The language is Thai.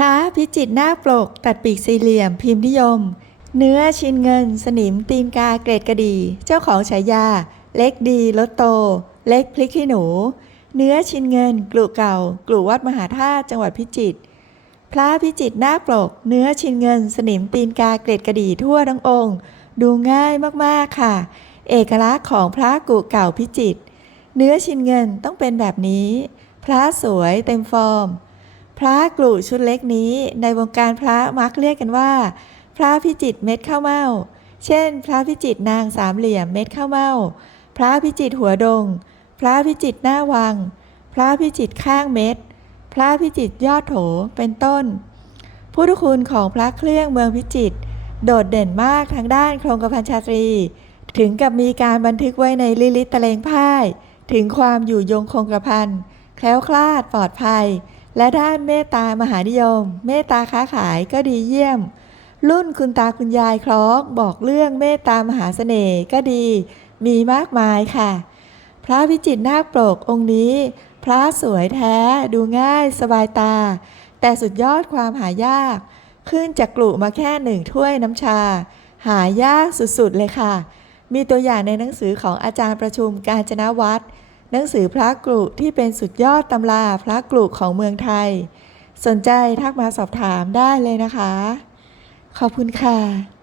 พระพิจิตรนาคปลก ตัดปีกสี่เหลี่ยมพิมพ์นิยม เนื้อชินเงิน สนิมตีนกาเกรดกระดี เจ้าของฉายา เล็กดีรถโต เล็กพลิกขี้หนู เนื้อชินเงิน กลุ่เก่ากลุ่วัดมหาธาตุจังหวัดพิจิตรพระพิจิตรนาคปลก เนื้อชินเงิน สนิมตีนกาเกรดกระดีทั่วทั้งองค์ ดูง่ายมากๆค่ะ เอกลักษณ์ของพระกุเก่าพิจิตรเนื้อชินเงินต้องเป็นแบบนี้ พระสวยเต็มฟอร์ม พระกลุ่ชุดเล็กนี้ในวงการพระมักเรียกกันว่า พระพิจิตเม็ดข้าวเม่า เช่น พระพิจิตนางสามเหลี่ยมเม็ดข้าวเม่า พระพิจิตหัวดง พระพิจิตหน้าวัง พระพิจิตข้างเม็ด พระพิจิตยอดโถ เป็นต้น พุทธคุณของพระเครื่องเมืองพิจิตรโดดเด่นมากทางด้านโครงกระพันชาตรี ถึงกับมีการบันทึกไว้ในลิลิตตะเลงพ่าย ถึงความอยู่ยงคงกระพันแคล้วคลาดปลอดภัย และด้านเมตตามหานิยม เมตตาค้าขายก็ดีเยี่ยม รุ่นคุณตาคุณยายคล้องบอกเรื่องเมตตามหาเสน่ห์ก็ดี มีมากมายค่ะ พระวิจิตรนาคปลกองค์นี้ พระสวยแท้ดูง่ายสบายตา แต่สุดยอดความหายาก ขึ้นจากกลุ่มาแค่หนึ่งถ้วยน้ำชา หายากสุดๆเลยค่ะ มีตัวอย่างในหนังสือของอาจารย์ประชุมการจนวัตร หนังสือพระกรุที่เป็นสุดยอดตำราพระกรุของเมืองไทย สนใจทักมาสอบถามได้เลยนะคะ ขอบคุณค่ะ